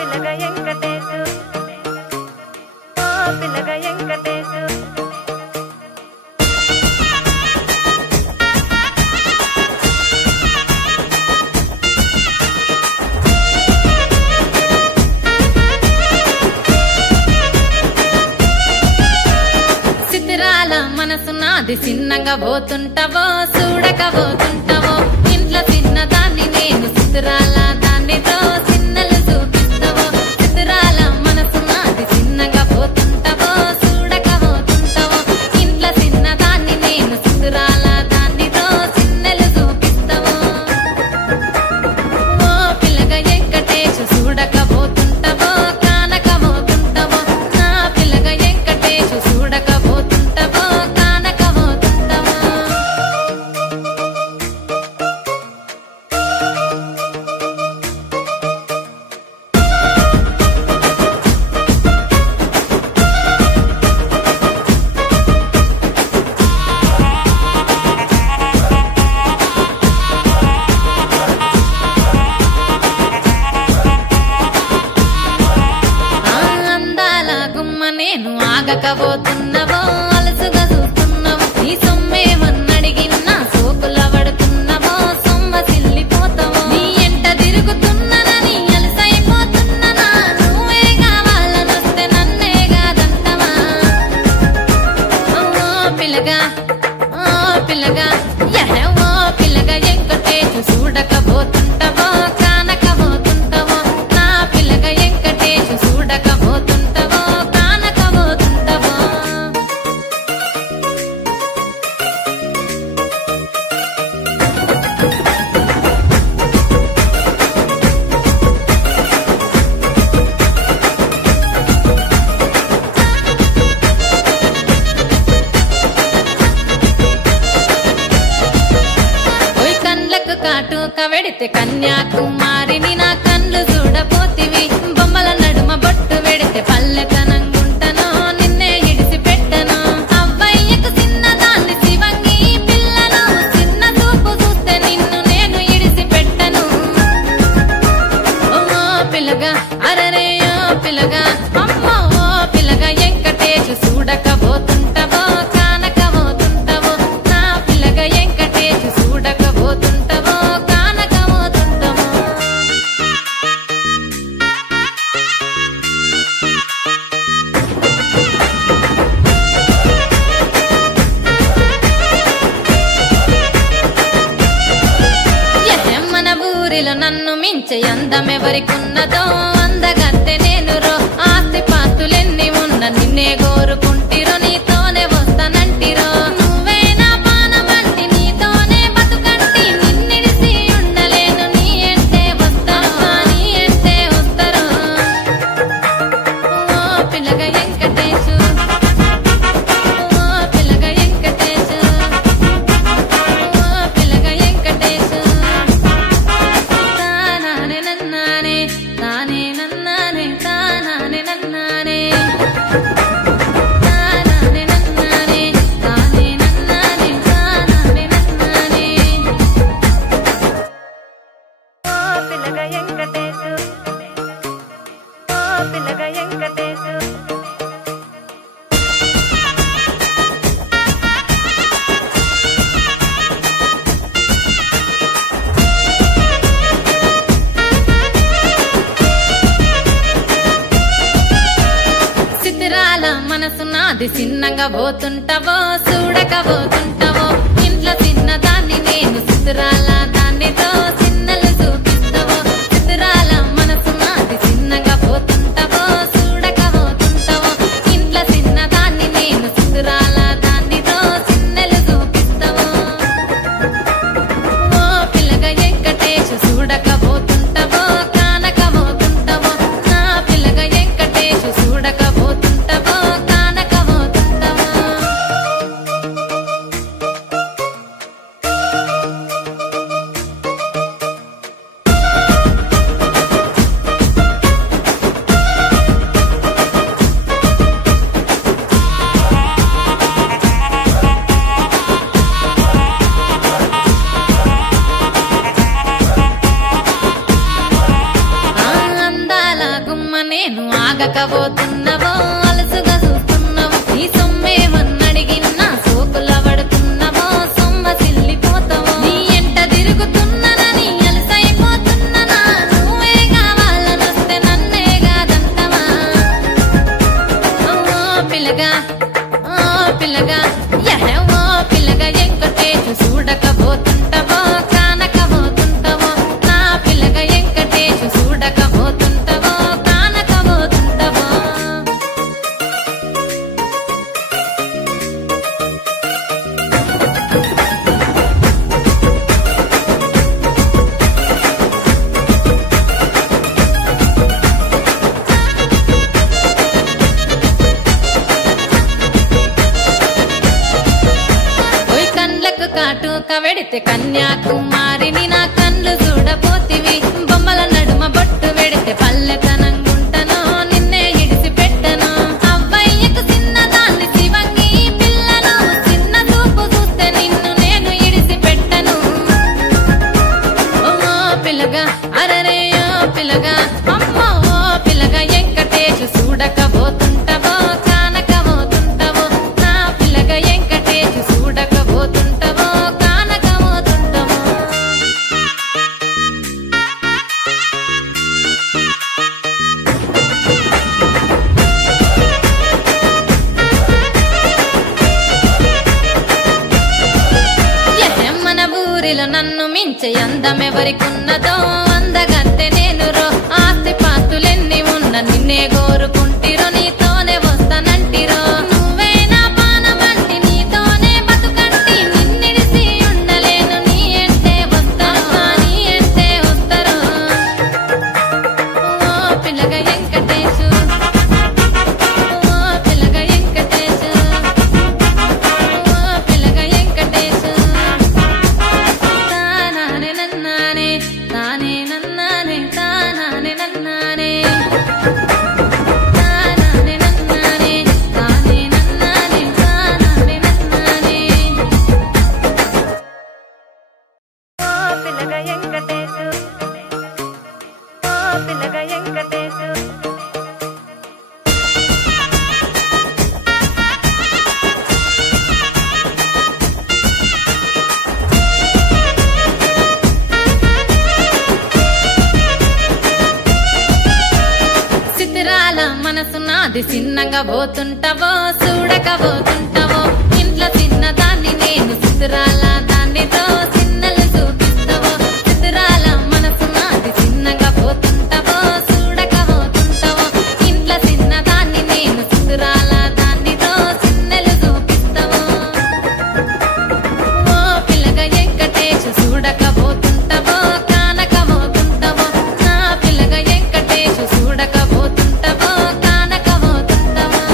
పిల్లగా వెంకటేశు ఓ పిల్లగా వెంకటేశు సిద్ధిరాల మనసు నాది చిన్నగా పోతుంటావో చూడక పోతుంటావో ఇంట్లో చిన్నదాన్ని నేను సిద్ధిరాల దానితో చిన్నలు చూపిస్తావో సిద్ధిరాల మనసు నాది చిన్నగా పోతుంటావో చూడక పోతుంటావో ఇంట్లో చిన్నదాన్ని నేను సిద్ధిరాల దానితో చిన్నలు చూపిస్తావో ఓ పిల్లగా వెంకటేశు చూడక పోతుంటావో కానక పోతుంటావో నా పిల్లగా వెంకటేశు చూడక పోతుంటావో కానక పోతుంటావో అందాల గుమ్మ నేను ఆగకపోతున్నావో అలసుగా చూస్తున్నావో నీ సొమ్మేమన్నడిగినా సోకుల పడుతున్నావో సొమ్మ సిల్లిపోతావో నీ ఎంట తిరుగుతున్నానని అలసైపోతున్నానా నువ్వే కావాలనొస్తే నన్నే కాదంటావా ఓ పిల్లగా యహే ఓ పిల్లగా వెంకటేశు చూడకపోతుంటావో కానకపోతుంటావో నా పిల్లగా వెంకటేశు చూడకపోతుంటావో కానకపోతుంటావో ఓయ్ కండ్లకు కాటుక వెడితే కన్యాకుమారిని నా కళ్ళు చూడపోతివి బొమ్మల నడుమ బొట్టు వెడితే పల్లెతనంగుంటను నిన్నే ఇడిసి పెట్టను అవ్వయ్యకు చిన్నదాన్ని శివంగి పిల్లను చిన్న చూపు చూస్తే నిన్ను నేను ఇడిసి పెట్టను ఓ పిల్లగా అరరే ఓ పిల్లగా అమ్మో ఓ పిల్లగా వెంకటేశు చూడకపోతుంటావో కానకపోతుంటావో నా పిల్లగా వెంకటేశు చూడకపోతుంటావో కానకపోతుంటావో మన ఊరిలో నన్ను మించే అందమెవరికున్నదో అందగత్తె నేను రో ఆస్తి పాస్తులెన్ని ఉన్న నిన్నే కోరుకుంటిరో నీతోనే వస్తానంటిరో నువ్వే నా పానమంటి నీతోనే బతుకంటి నిన్నిడిసి ఉండలేను నీ అంటే వస్తాను నీ అంటే వస్తారు ఓ పిల్లగా వెంకటేశు ఓ పిల్లగా వెంకటేశు ఓ పిల్లగా వెంకటేశు తానానే నన్నానే తానే నన్నానే తానానే నన్నానే తానానే నన్నానే తానే నన్నానే తానానే నన్నానే ఓ పిల్లగా వెంకటేశు ఓ పిల్లగా వెంకటేశు సిద్ధిరాల మనసు నాది చిన్నగా పోతుంటావో చూడక పోతుంటావో ఇంట్లో చిన్నదాన్ని నేను సిద్ధిరాల దానితో చిన్నలు చూపిస్తావో సిద్ధిరాల మనసు నాది చిన్నగా పోతుంటావో చూడక పోతుంటావో ఇంట్లో చిన్నదాన్ని నేను సిద్ధిరాల దానితో చిన్నలు చూపిస్తావో ఓ పిల్లగా వెంకటేశు చూడకపోతుంటావో కానకపోతుంటావో నా పిల్లగా వెంకటేశు చూడకపోతుంటావో కానకపోతుంటావో నేను ఆగకపోతున్నవో అలసుగా చూస్తున్నావో నీ సొమ్మేమన్నడిగిన్నా సోకుల పడుతున్నవో సొమ్మ సిల్లిపోతావో నీ ఎంట తిరుగుతున్ననని అలసైపోతున్ననా నువ్వే కావాలనొస్తే నన్నే కాదంటవా ఓ పిల్లగా పిల్లగా ఓ పిల్లగా ఎంకటేశు చూడకపోతుంటవో కానకపోతుంటవో నా పిల్లగా ఎంకటేశు చూడకపోతుంటవో కానకపోతుంటవో కండ్లకు కాటుక వెడితే కన్యాకుమారిని నా కండ్లు చూడపోతివి బొమ్మల నడుమ బొట్టు వెడితే పల్లెతనంగుంటను నిన్నే ఇడిసి పెట్టను అవ్వయ్యకు చిన్నదాన్ని శివంగి పిల్లను చిన్న చూపు చూస్తే నిన్ను నేను ఇడిసి పెట్టను ఓ పిల్లగా అరరే ఓ పిల్లగా అమ్మో ఓ పిల్లగా ఎంకటేశు చూడకపోతుంటవో కానకపోతుంటవో నా పిల్లగా ఎంకటేశు చూడకపోతుంటవో కానకపోతుంటవో మన ఊరిలో నన్ను మించే అందమెవరికున్నదో అందగత్తె నేను రో ఆస్తి పాస్తులెన్ని ఉన్న నిన్నే కోరుకుంటిరో నీతోనే వస్తానంటిరో నువ్వే నా పానమంటి నీతోనే బతుకంటి నిన్నిడిసి ఉండలేను నీ ఎంటే వస్తాను నీ ఎంటే వస్తారు ఓ పిల్లగా ఎంకటేశు ఓ పిల్లగా ఎంకటేశు ఓ పిల్లగా ఎంకటేశు తానానే నన్నానే తానే నన్నానే తానానే నన్నానే తానానే నన్నానే తానే నన్నానే తానానే నన్నానే ఓ పిల్లగా ఎంకటేశు ఓ పిల్లగా ఎంకటేశు సితిరాల మనసు నాది చిన్నగా పోతుంటవో చూడకపోతుంటవో ఇంట్లో చిన్నదాన్ని నేను సితిరాల దాన్నితో చిన్నలు చూపిస్తావో సితిరాల మనసు నాది చిన్నగా పోతుంటవో చూడకపోతుంటవో ఇంట్లో చిన్నదాన్ని నేను సితిరాల దాన్నితో చిన్నలు చూపిస్తావో ఓ పిల్లగా ఎంకటేశు చూడకపోతుంటవో కానకపోతుంటవో నా పిల్లగా ఎంకటేశు చూడకపోతుంటవో కానకపోతుంటవో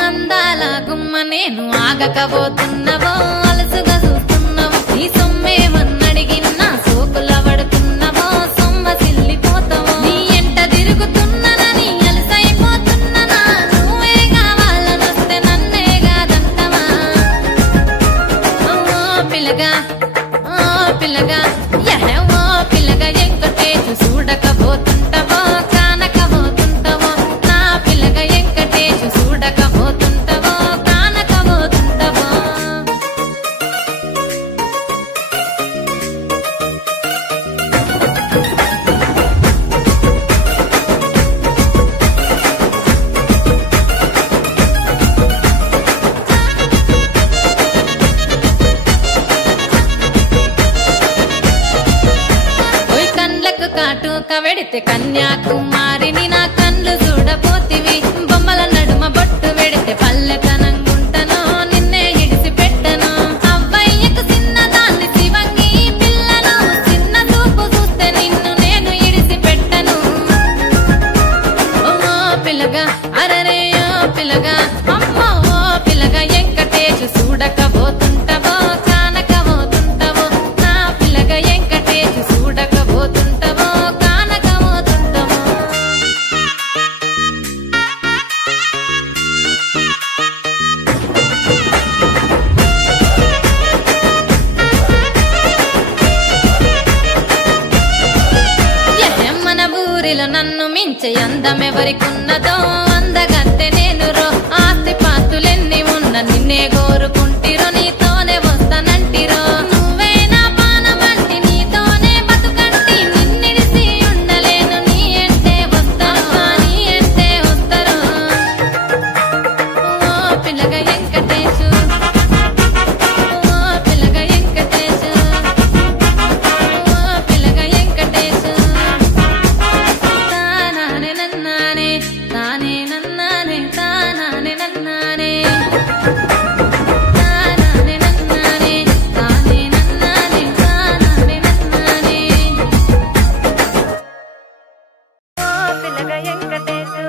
అందాల గుమ్మ నేను ఆగకపోతున్నవో అలసుగా చూస్తున్నావో నీ సొమ్మేమన్నడిగిన్నా సోకుల పడుతున్నవో సొమ్మ సిల్లిపోతావో నీ ఎంట తిరుగుతున్ననని అలసైపోతున్ననా నువ్వే కావాలనొస్తే నన్నే కాదంటవా ఓ పిల్లగా ఓ పిల్లగా ఎంకటేశు చూడకపోతుంటవో కానకపోతుంటవో నా పిల్లగా ఎంకటేశు చూడకపోతుంటవో కానకపోతుంటవో కండ్లకు కాటుక వెడితే కన్యాకుమారిని నా కండ్లు చూడపోతివి బొమ్మల నడుమ బొట్టు వెడితే పల్లెతనంగుంటను నిన్నే ఇడిసి పెట్టను అవ్వయ్యకు చిన్నదాన్ని శివంగి పిల్లను చిన్న చూపు చూస్తే నిన్ను నేను ఇడిసి పెట్టను ఓ పిల్లగా అరరే ఓ పిల్లగా అమ్మో ఓ పిల్లగా ఎంకటేశు చూడకపోతుంటవో మించే అందమెవరికున్నదో అందగత్తె నేను రో ఆస్తి పాస్తులెన్ని ఉన్న నిన్నే కోరుకుంటిరో నీతోనే వస్తానంటిరో నువ్వే నా పానమంటి నీతోనే బతుకంటి నిన్నిడిసి ఉండలేను నీ అంటే వస్తాను నీ అంటే వస్తారు ఓ పిల్లగా వెంకటేశు ఓ పిల్లగా వెంకటేశు ఓ పిల్లగా వెంకటేశు తానానే నన్నానే తానే నన్నానే తానానే నన్నానే తానానే నన్నానే తానే నన్నానే తానానే నన్నానే ఓ పిల్లగా వెంకటేశు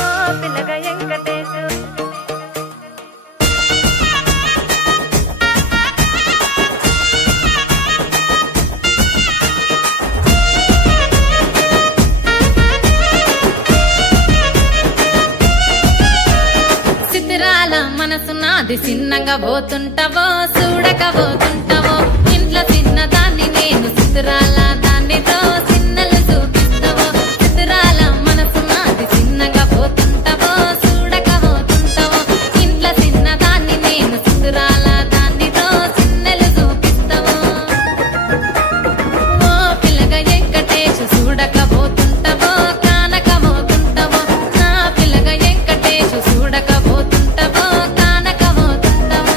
ఓ పిల్లగా వెంకటేశు సితిరాల మనసు నాది చిన్నగా పోతుంటావో చూడక పోతుంటావో ఇంట్లో చిన్నదాన్ని నేను సితిరాల దాన్నితో చిన్నలు చూపిస్తావో సితిరాల మనసు నాది చిన్నగా పోతుంటావో చూడక పోతుంటావో ఇంట్లో చిన్నదాన్ని నేను సితిరాల దాన్నితో చిన్నలు చూపిస్తావో ఓ పిల్లగా వెంకటేశు చూడక పోతుంటావో కానక పోతుంటావో నా పిల్లగా వెంకటేశు చూడక పోతుంటావో కానక పోతుంటావో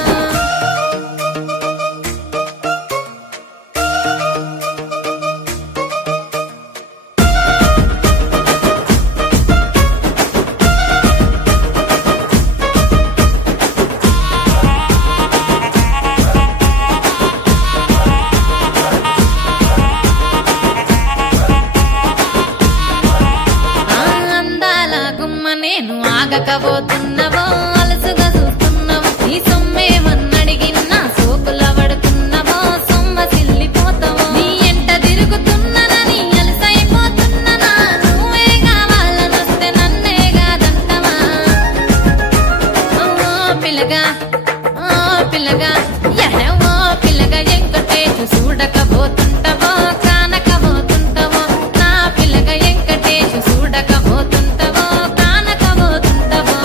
ఆ అందాల గుమ్మ నేను ఆగకపోతున్నావో అలసుగా చూస్తున్నావో నీ సొమ్మేమన్నడిగిన్నా సోకుల పడుతున్నావో సొమ్మ సిల్లిపోతావో నీ ఎంట తిరుగుతున్నానని అలసైపోతున్నానా నువ్వే కావాలనొస్తే నన్నే కాదంటవా ఓ పిల్లగా ఓ పిల్లగా యహే ఓ పిల్లగా వెంకటేశు చూడక పోతుంటావో కానక పోతుంటావో నా పిల్లగా వెంకటేశు చూడక పోతుంటావో కానక పోతుంటావో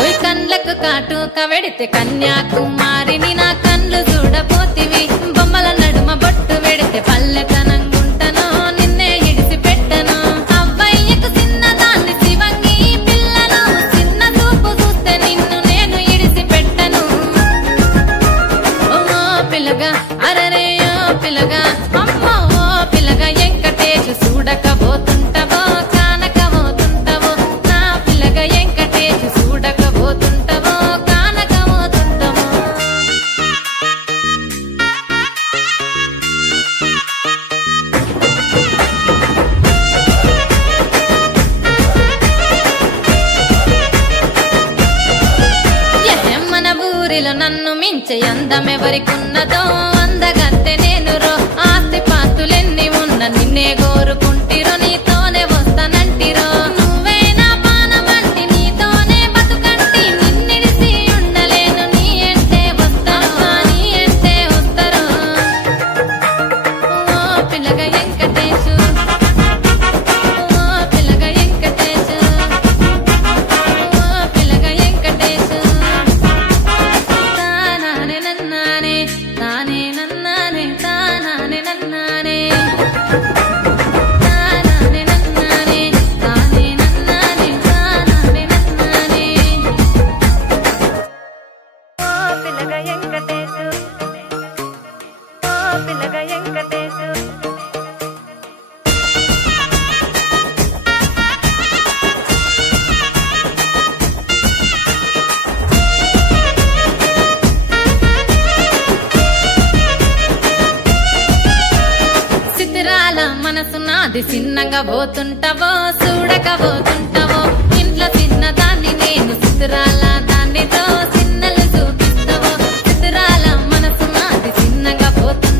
ఓయ్ కండ్లకు కాటుక వెడితే కన్యాకుమారిని నా కండ్లు చూడపోతివి బొమ్మల నడుమ బొట్టు వెడితే పల్లెతనంగుంటను నిన్నే ఇడిసి పెట్టను అవ్వయ్యకు చిన్నదాన్ని శివంగి పిల్లను చిన్న చూపు చూస్తే నిన్ను నేను ఇడిసి పెట్టను ఓ పిల్లగా అరరే ఓ పిల్లగా అమ్మో ఓ పిల్లగా వెంకటేశు చూడక పోతుంటావో కానక పోతుంటావో నా పిల్లగా వెంకటేశు చూడక పోతుంటావో కానక పోతుంటావో యహే మన ఊరిలో నన్ను మించే అందమెవరికున్నదో అందగత్తె నేను రో ఆస్తి పాస్తులెన్ని ఉన్న నిన్నే కోరుకుంటిరో నీతోనే వస్తానంటిరో నువ్వే నా పానమంటి నీతోనే బతుకంటి నిన్నిడిసి ఉండలేను నీ అంటే వస్తాను నీ అంటే వస్తారు ఓ పిల్లగా వెంకటేశు ఓ పిల్లగా వెంకటేశు ఓ పిల్లగా వెంకటేశు తానానే నన్నానే తానే నన్నానే తానానే నన్నానే తానానే నన్నానే తానే నన్నానే తానానే నన్నానే ఓ పిల్లగా వెంకటేశు ఓ పిల్లగా వెంకటేశు సితిరాల మనసు నాది చిన్నగా పోతుంటావో చూడక పోతుంటావో ఇంట్లో చిన్నదాన్ని నేను సితిరాల దాన్నితో చిన్నలు చూపిస్తావో సితిరాల మనసు నాది చిన్నగా పోతుంటావో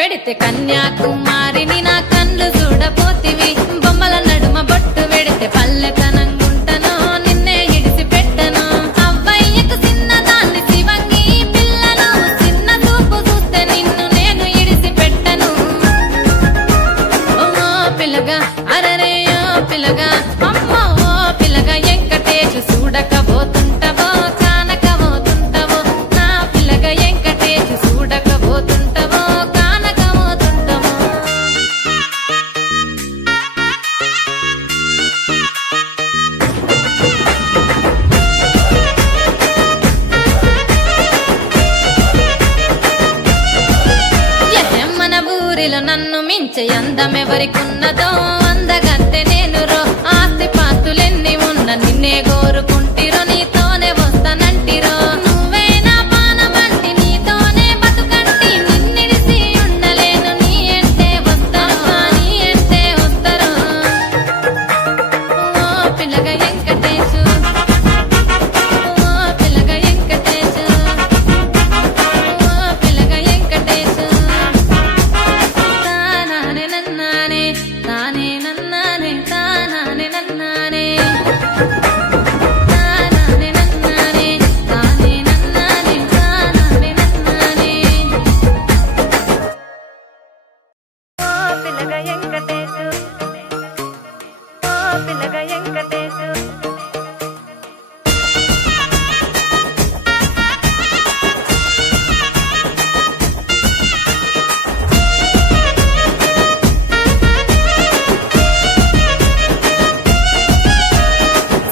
వెడితే కన్యాకుమారిని నా కళ్ళు చూడపోతివి బొమ్మల నడుమ బొట్టు వెడితే పల్లెతనంగుంటను నిన్నే ఇడిసి పెట్టను అవ్వయ్యకు చిన్నదాన్ని శివంగి పిల్లను చిన్న చూపు చూస్తే నిన్ను నేను ఇడిసి పెట్టను ఓ పిల్లగా అరరే ఓ పిల్లగా అమ్మో ఓ పిల్లగా వెంకటేశు చూడకపోతుంటవో కానకపోతుంటవో నా పిల్లగా వెంకటేశు చూడకపోతుంటవో కానకపోతుంటవో మన ఊరిలో నన్ను మించే అందమెవరికున్నదో అందగత్తె నేను రో ఆస్తి పాస్తులెన్ని ఉన్న నిన్నే కోరుకుంటిరో నీతోనే వస్తానంటిరో నువ్వే నా పానమంటి నీతోనే బతుకంటి నిన్నిడిసి ఉండలేను నీ అంటే వస్తాను నీ అంటే వస్తారు ఓ పిల్లగా వెంకటేశు ఓ పిల్లగా వెంకటేశు ఓ పిల్లగా వెంకటేశు తానానే నన్నానే తానే నన్నానే తానానే నన్నానే తానానే నన్నానే తానే నన్నానే తానానే నన్నానే ఓ పిల్లగా వెంకటేశు ఓ పిల్లగా వెంకటేశు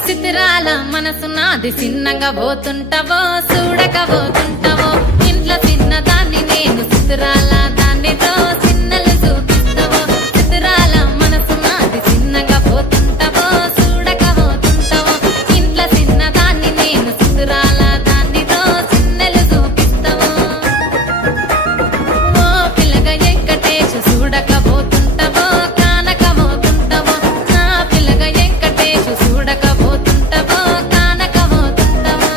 సితిరాల మనసు నాది చిన్నగా పోతుంటవో చూడకపోతుంటవో ఇంట్లో చిన్నదాన్ని నేను సితిరాల దాన్నితో చిన్నలు చూపిస్తావో సితిరాల మనసు నాది చిన్నగా పోతుంటవో చూడకపోతుంటవో ఇంట్లో చిన్నదాన్ని నేను సితిరాల దాన్నితో చిన్నలు చూపిస్తావో ఓ పిల్లగా వెంకటేశు చూడకపోతుంటవో కానకపోతుంటవో నా పిల్లగా వెంకటేశు చూడకపోతుంటవో కానకపోతుంటవో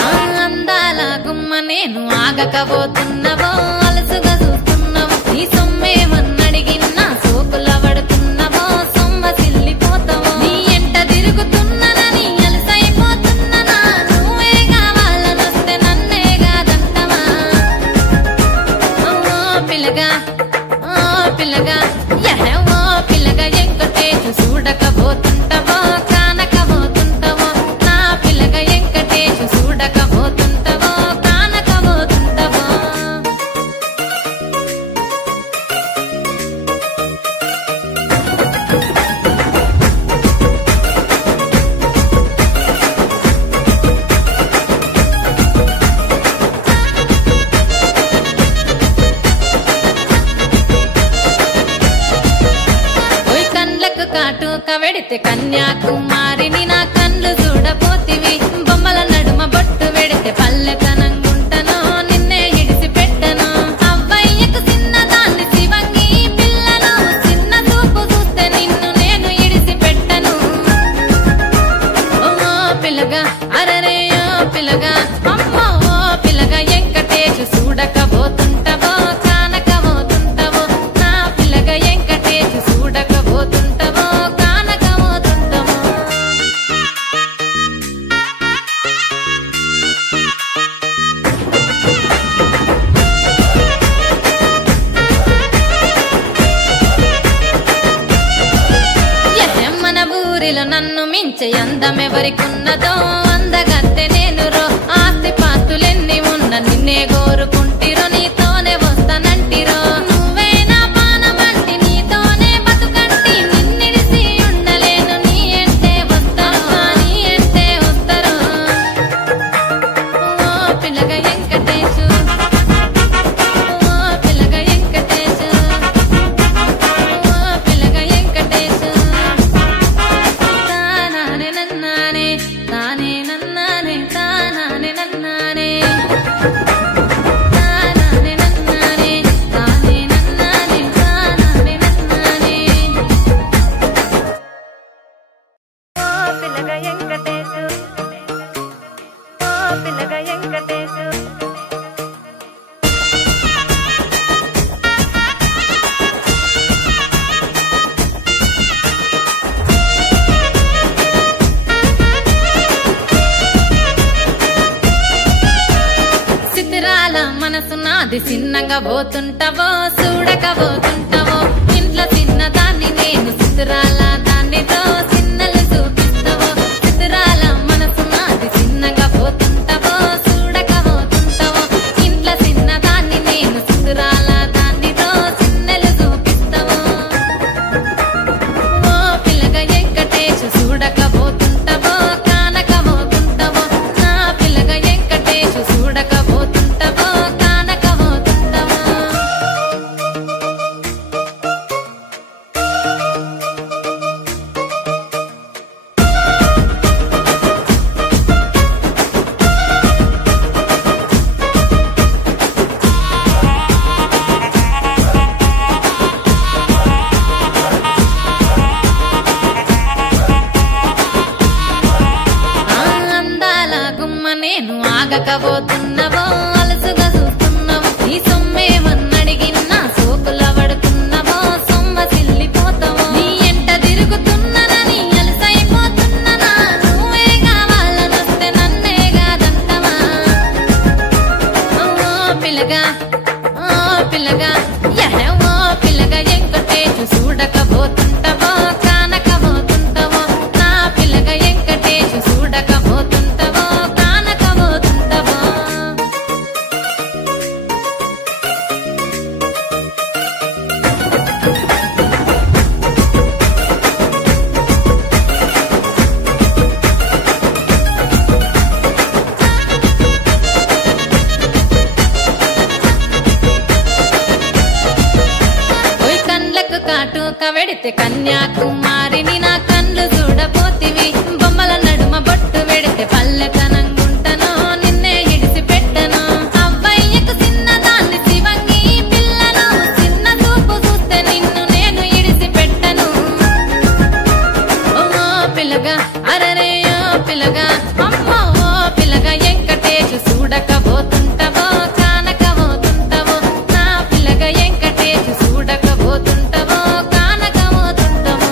ఆ అందాల గుమ్మ నేను ఆగకపోతున్నవో అలసుగా చూస్తున్నవో నీ సొమ్మేమన్నడిగిన్నా సోకుల పడుతున్నవో సొమ్మ సిల్లిపోతావో నీ ఎంట తిరుగుతున్ననని అలసైపోతున్ననా నువ్వే కావాలనొస్తే నన్నే కాదంటవా ఓ పిల్లగా ఓ పిల్లగా ఓ పిల్లగా వెంకటేశు చూడకపోతుంటవో కానకపోతుంటవో నా పిల్లగా వెంకటేశు చూడకపోతుంటవో కానకపోతుంటవో ఓయ్ కండ్లకు కాటుక వెడితే కన్యాకుమారిని నా కళ్ళు చూడపోతివి బొమ్మల నడుమ బొట్టు వెడితే పల్లెతనంగుంటను నిన్నే ఇడిసి పెట్టను అవ్వయ్యకు చిన్నదాన్ని శివంగి పిల్లను చిన్న చూపు చూస్తే నిన్ను నేను ఇడిసి పెట్టను ఓ పిల్లగా అరరే ఓ పిల్లగా అమ్మో ఓ పిల్లగా వెంకటేశు చూడకపోతుంటవో కానకపోతుంటవో నా పిల్లగా వెంకటేశు చూడకపోతుంటవో కానకపోతుంటవో మన ఊరిలో నన్ను మించే అందమెవరికున్నదో అందగత్తె నేను రో ఆస్తి పాస్తులెన్ని ఉన్న నిన్నే కోరుకుంటిరో నీతోనే వస్తానంటిరో నువ్వే నా పానమంటి నీతోనే బతుకంటి నిన్నిడిసి ఉండలేను నీ అంటే వస్తాను నీ అంటే వస్తారు ఓ పిల్లగా వెంకటేశు ఓ పిల్లగా వెంకటేశు ఓ పిల్లగా వెంకటేశు తానానే నన్నా పిల్లగా వెంకటేశు ఓ పిల్లగా వెంకటేశు సిద్ధిరాల మనసు నాది చిన్నగా పోతుంటావో చూడక పోతుంటావో ఇంట్లో చిన్నదాన్ని నేను సిద్ధిరాల దాన్నితో చిన్నలు చూపిస్తావో సిద్ధిరాల మనసు నాది చిన్నగా పోతుంటావో చూడక పోతుంటావో ఇంట్లో చిన్నదాన్ని నేను సిద్ధిరాల దాన్నితో చిన్నలు చూపిస్తావో ఓ పిల్లగా వెంకటేశు చూడక పోతుంటావో కానక పోతుంటావో నా పిల్లగా వెంకటేశు చూడక పోతుంటావో కానక పోతుంటావో అందాల గుమ్మ నేను ఆగకపోతున్నావో అలసుగా చూస్తున్నావో నీ సొమ్మేమన్నడిగిన్నా సోకుల పడుతున్నావో సొమ్మ సిల్లిపోతావో నీ ఎంట తిరుగుతున్నానని అలసైపోతున్నానా నువ్వే కావాలనొస్తే నన్నే కాదంటవా ఓ పిల్లగా యహే ఓ పిల్లగా వెంకటేశు చూడకపోతుంటావో కానకపోతుంటావో నా పిల్లగా వెంకటేశు చూడకపోతుంటావో కానకపోతుంటావో ఓయ్ కండ్లకు కాటుక వెడితే కన్యాకుమారిని నా కళ్ళు చూడపోతివి బొమ్మల నడుమ బొట్టు వెడితే పల్లెతనంగుంటను నిన్నే ఇడిసి పెట్టను అవ్వయ్యకు చిన్నదాన్ని శివంగి పిల్లను చిన్న చూపు చూస్తే నిన్ను నేను ఇడిసి పెట్టను ఓ పిల్లగా అరరే ఓ పిల్లగా అమ్మో ఓ పిల్లగా వెంకటేశు చూడకపోతుంటావో కానకపోతుంటావో నా పిల్లగా వెంకటేశు చూడకపోతుంటావో కానకపోతుంటావో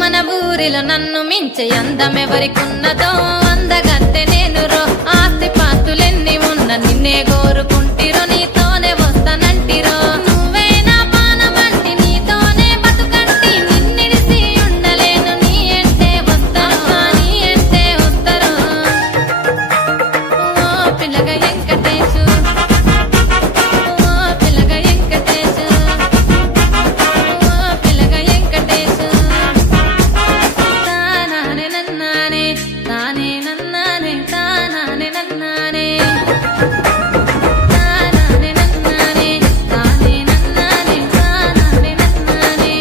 మన ఊరిలో నన్ను మించే అందమెవరికున్నదో అందగత్తె నేను రో ఆస్తి పాస్తులెన్ని ఉన్న నిన్నే కోరుకుంటిరో నీతోనే వస్తానంటిరో నువ్వే నా పానమంటి నీతోనే బతుకంటి నిన్నిడిసి ఉండలేను నీ అంటే వస్తాను నీ అంటే వస్తారు ఓ పిల్లగా వెంకటేశు ఓ పిల్లగా వెంకటేశు ఓ పిల్లగా వెంకటేశు తానానే నన్నానే తానే నన్నానే తానానే నన్నానే తానానే నన్నానే తానే నన్నానే తానానే నన్నానే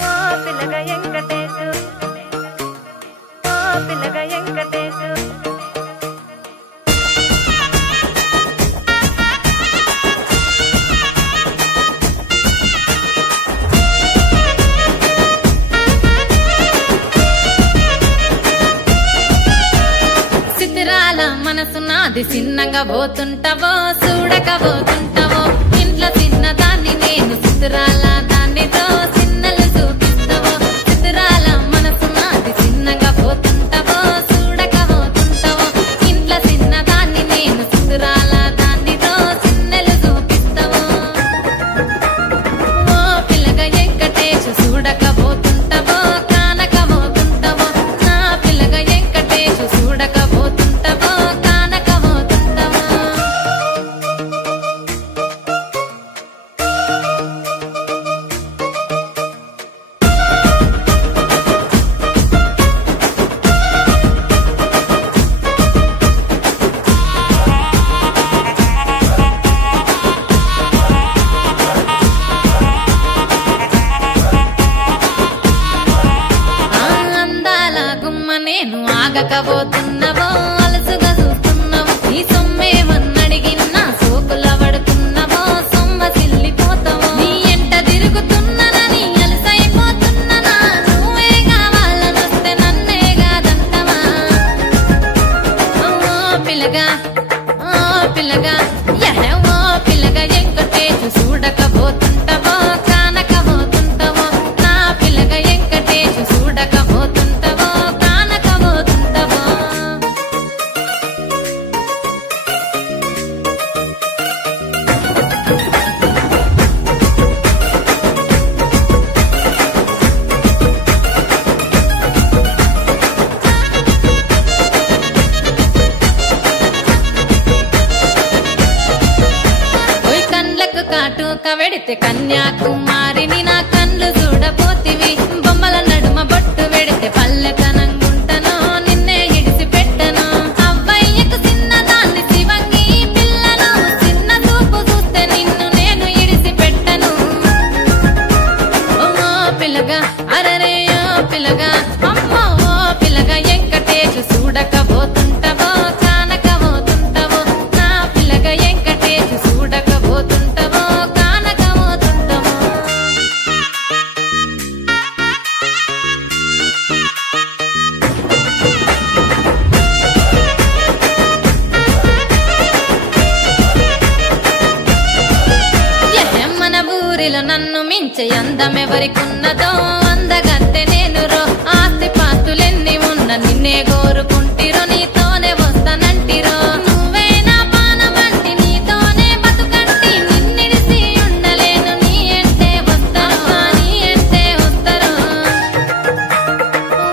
ఓ పిల్లగా వెంకటేశు ఓ పిల్లగా వెంకటేశు సిద్ధిరాల మనసు నాది చిన్నగా పోతుంటావో చూడక పోతుంటావో ఇంట్లో చిన్నదాన్ని నేను సిద్ధిరాల దాన్నితో చిన్నలు చూపిస్తావో సిద్ధిరాల మనసు నాది చిన్నగా పోతుంటావో చూడక పోతుంటావో ఇంట్లో చిన్నదాన్ని నేను సిద్ధిరాల దాన్నితో చిన్నలు చూపిస్తావో ఓ పిల్లగా వెంకటేశు చూడకపోతుంటావో కానకపోతుంటావో నా పిల్లగా వెంకటేశు చూడకపోతుంటావో కానకపోతుంటావో ఆగకపోతున్నవో అలసుగా చూస్తున్నావో నీ సొమ్మేమన్నడిగిన్నా సోకుల పడుతున్నవో సొమ్మ సిల్లిపోతావో నీ ఎంట తిరుగుతున్ననని అలసైపోతున్ననా నువ్వే కావాలనొస్తే నన్నే కాదంటవా ఓ పిల్లగా ఓ పిల్లగా ఓ పిల్లగా ఎంకటేశు చూడకపోతుంటవో కానకపోతుంటవో నా పిల్లగా ఎంకటేశు చూడకపోతుంటవో కానకపోతుంటవో ఓయ్ కండ్లకు కాటుక వెడితే కన్యాకుమారిని నా కండ్లు చూడపోతివి బొమ్మల నడుమ బొట్టు వెడితే పల్లెతనంగుంటను నిన్నే ఇడిసి పెట్టను అవ్వయ్యకు చిన్నదాన్ని శివంగి పిల్లను చిన్న చూపు చూస్తే నిన్ను నేను ఇడిసి పెట్టను ఓ పిల్లగా అరరే ఓ పిల్లగా అమ్మో ఓ పిల్లగా ఎంకటేశు చూడకపోతుంటవో కానకపోతుంటవో నా పిల్లగా ఎంకటేశు చూడకపోతుంటవో కానకపోతుంటవో మన ఊరిలో నన్ను మించే అందమెవరికున్నదో అందగత్తె నేను రో ఆస్తి పాస్తులెన్ని ఉన్న నిన్నే కోరుకుంటిరో నీతోనే వస్తానంటిరో నువ్వే నా పానమంటి నీతోనే బతుకంటి నిన్నిడిసి ఉండలేను నీ అంటే వస్తాను నీ అంటే వస్తారు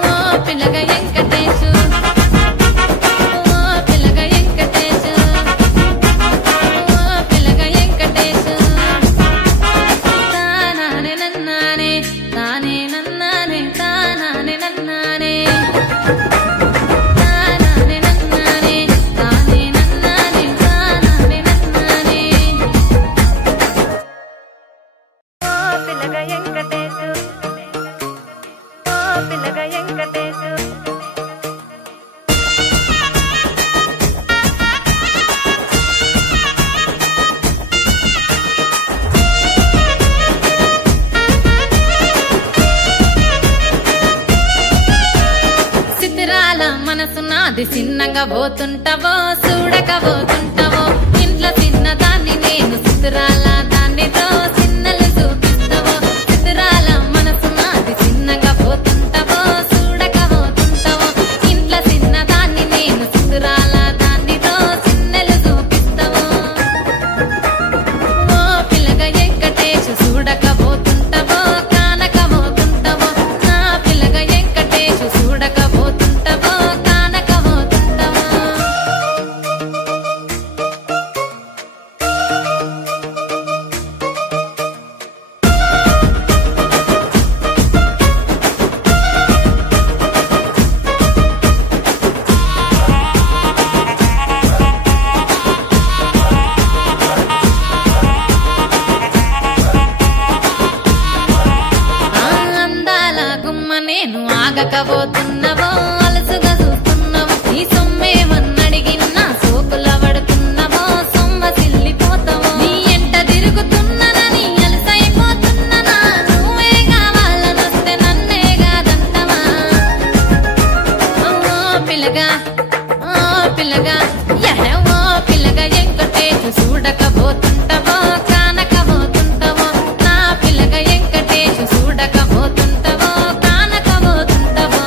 ఓ పిల్లగా ఎంకటేశు ఓ పిల్లగా ఎంకటేశు ఓ పిల్లగా ఎంకటేశు తానానే నన్నానే తానే నన్నానే తానానే నన్నానే తానానే నన్నానే తానే నన్నానే తానానే నన్నానే ఓ పిల్లగా ఎంకటేశు ఓ పిల్లగా ఎంకటేశు సితిరాల మనసు నాది చిన్నగా పోతుంటవో చూడకపోతుంటవో ఇంట్లో చిన్నదాన్ని నేను సితిరాల దాన్నితో చిన్నలు చూపిస్తావో సితిరాల మనసు నాది చిన్నగా పోతుంటవో చూడకపోతుంటవో ఇంట్లో చిన్నదాన్ని నేను సితిరాల దాన్నితో చిన్నలు చూపిస్తావో ఓ పిల్లగా ఎంకటేశు చూడకపోతుంటవో కానకపోతుంటవో నా పిల్లగా ఎంకటేశు చూడకపోతుంటవో కానకపోతుంటవో ఆ అందాల గుమ్మ నేను ఆగకపోతున్నవో అలసుగా చూస్తున్నవో నీ సొమ్మేమన్నడిగిన్నా సోకుల పడుతున్నవో సొమ్మ సిల్లిపోతావో నీ ఎంట తిరుగుతున్ననని అలసైపోతున్ననా నువ్వే కావాలనొస్తే నన్నే కాదంటవా ఓ పిల్లగా ఓ పిల్లగా ఓ పిల్లగా ఎంకటేశు చూడకపోతుంటవో కానకపోతుంటవో నా పిల్లగా ఎంకటేశు చూడకపోతుంటవో కానకపోతుంటవో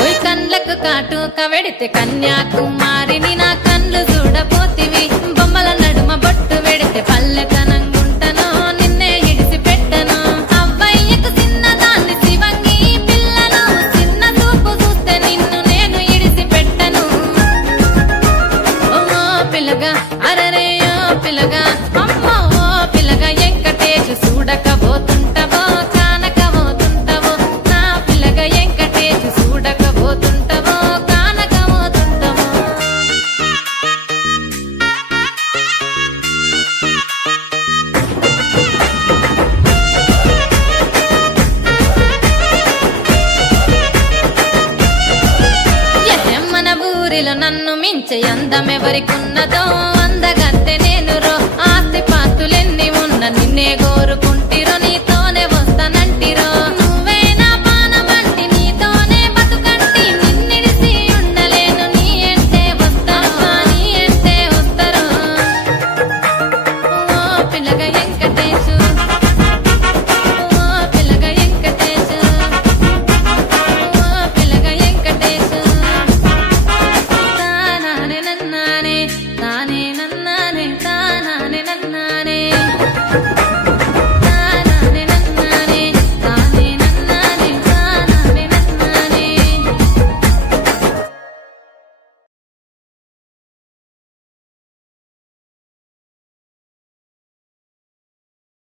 ఓయ్ కండ్లకు కాటుక వెడితే కన్యాకుమారిని నా కండ్లు చూడపోతివి బొమ్మల నడుమ బొట్టు వెడితే పల్లెతనంగుంటను నిన్నే ఇడిసి పెట్టను అవ్వయ్యకు చిన్నదాన్ని శివంగి పిల్లను చిన్న చూపు చూస్తే నిన్ను నేను ఇడిసి పెట్టను ఓ పిల్లగా అరరే ఓ పిల్లగా అమ్మో ఓ పిల్లగా ఎంకటేశు చూడకపోతుంటవో కానకపోతుంటవో మించే అందమెవరికున్నదో